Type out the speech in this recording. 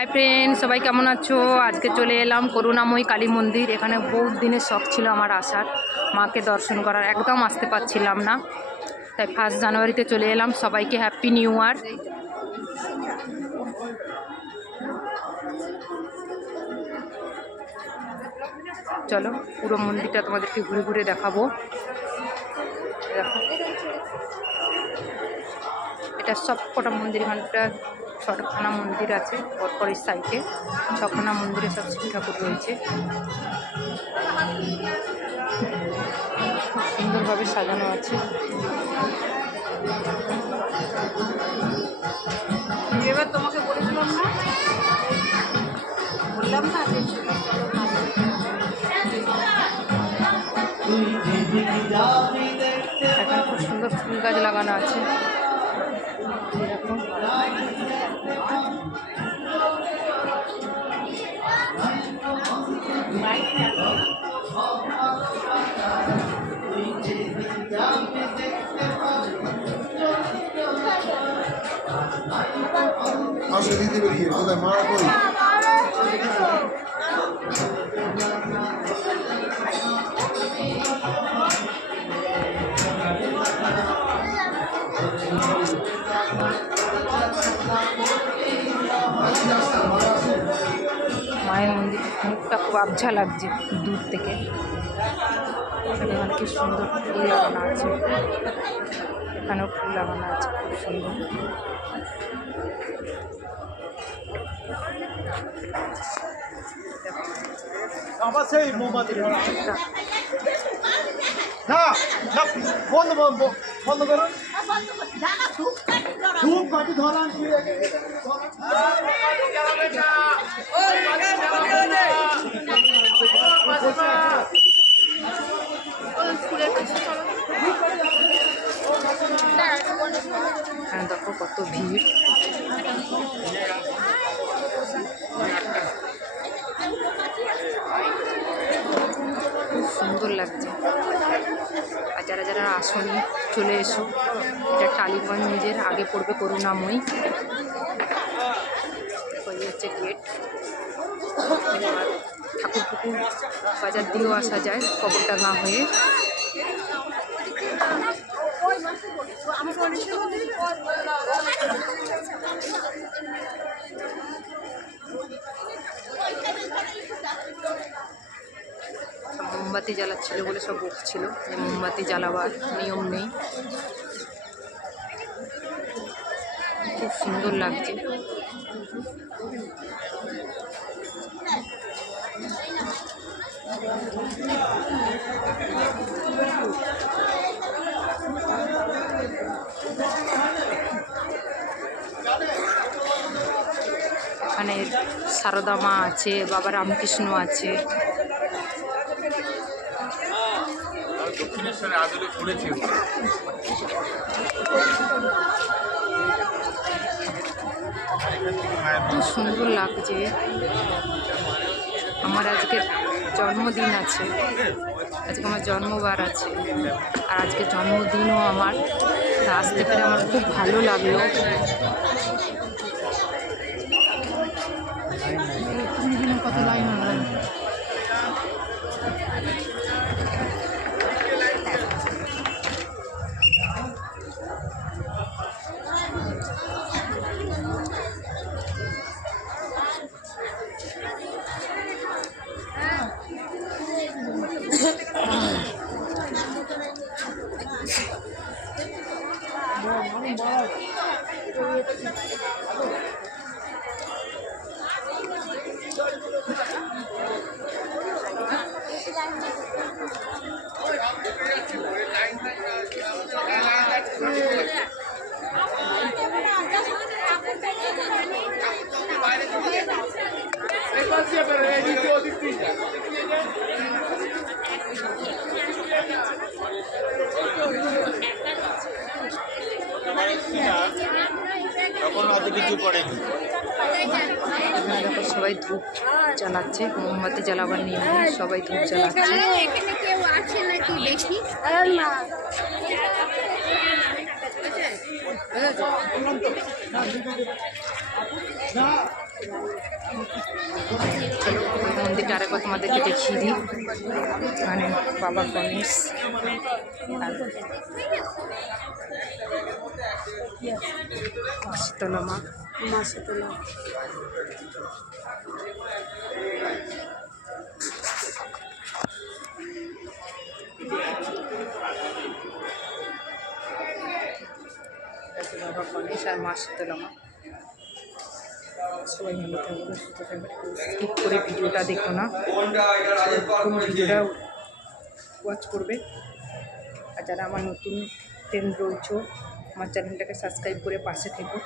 Hi friend, সবাই কেমন আছো? আজকে চলে এলাম করুণাময়ী কালী মন্দির। এখানে বহুত দিনের শখ ছিল আমার আসার, মাকে দর্শন করার, একদম আসতে পারছিলাম না, তাই 1 জানুয়ারিতে চলে এলাম। সবাইকে হ্যাপি নিউ ইয়ার। চলো পুরো মন্দিরটা তোমাদেরকে ঘুরে ঘুরে দেখাবো। দেখো, এটা সব কটা মন্দির, এখানটা 6খানা মন্দির আছে পরপরের সাইডে। 6খানা মন্দিরে সব শিব ঠাকুর রয়েছে, খুব সুন্দরভাবে সাজানো আছে। এবার তোমাকে বলেছিলাম না, বললাম না যে এখানে খুব সুন্দর ফুল গাছ লাগানো আছে। দেখো, আসো দিদি বেরিয়ে কোথায় মারা করি মায়ের মন্দির মুখটা খুব আবঝা লাগছে দূর থেকে। এখানে কি সুন্দর ফুল লাগানো আছে, এখানেও ফুল লাগানো আছে, খুব সুন্দর। আবার সেই মোমবাতি না না বন্ধ বন্ধ বন্ধ করুন। ধূপ কাঠি ধরান হ্যাঁ, দেখো কত ভিড়। খুব সুন্দর লাগছে। আর যারা যারা আসনি চলে এসো, এটা টালিগঞ্জ নিজের আগে পড়বে করুণাময়ী। ওই হচ্ছে গেট। ঠাকুর পুকুর বাজার দিয়েও আসা যায় কবরডাঙ্গা হয়ে। মোমবাতি জ্বালাচ্ছিল বলে সব বকছিল যে মোমবাতি জ্বালাবার নিয়ম নেই। খুব সুন্দর লাগছে। এখানে সারদা মা আছে, বাবা রামকৃষ্ণ আছে। খুব সুন্দর লাগছে। আমার আজকে জন্মদিন আছে, আজকে আমার জন্মবার আছে, আর আজকে জন্মদিনও আমার। আসতে পেরে আমার খুব ভালো লাগলো। কত লাইন হলো। সবাই ধূপ জ্বালাচ্ছে, মোমবাতি জ্বালাবার নিয়ম নেই, সবাই ধূপ জ্বালাচ্ছে। এখানে কেউ আছে নাকি দেখি না। চলো ওই মন্দিরটা আরেকবার তোমাদেরকে দেখিয়ে দিই। এখানে বাবা গণেশ আর শীতলা মা। বাবা গণেশ আর মা শীতলা মা। সবাই ভালো থাকবে, সুস্থ থাকবে, স্কিপ করে ভিডিওটা দেখো না, কোনো ভিডিওটা ওয়াচ করবে। আর যারা আমার নতুন ফ্রেন্ড রয়েছে আমার চ্যানেলটাকে সাবস্ক্রাইব করে পাশে থেকো।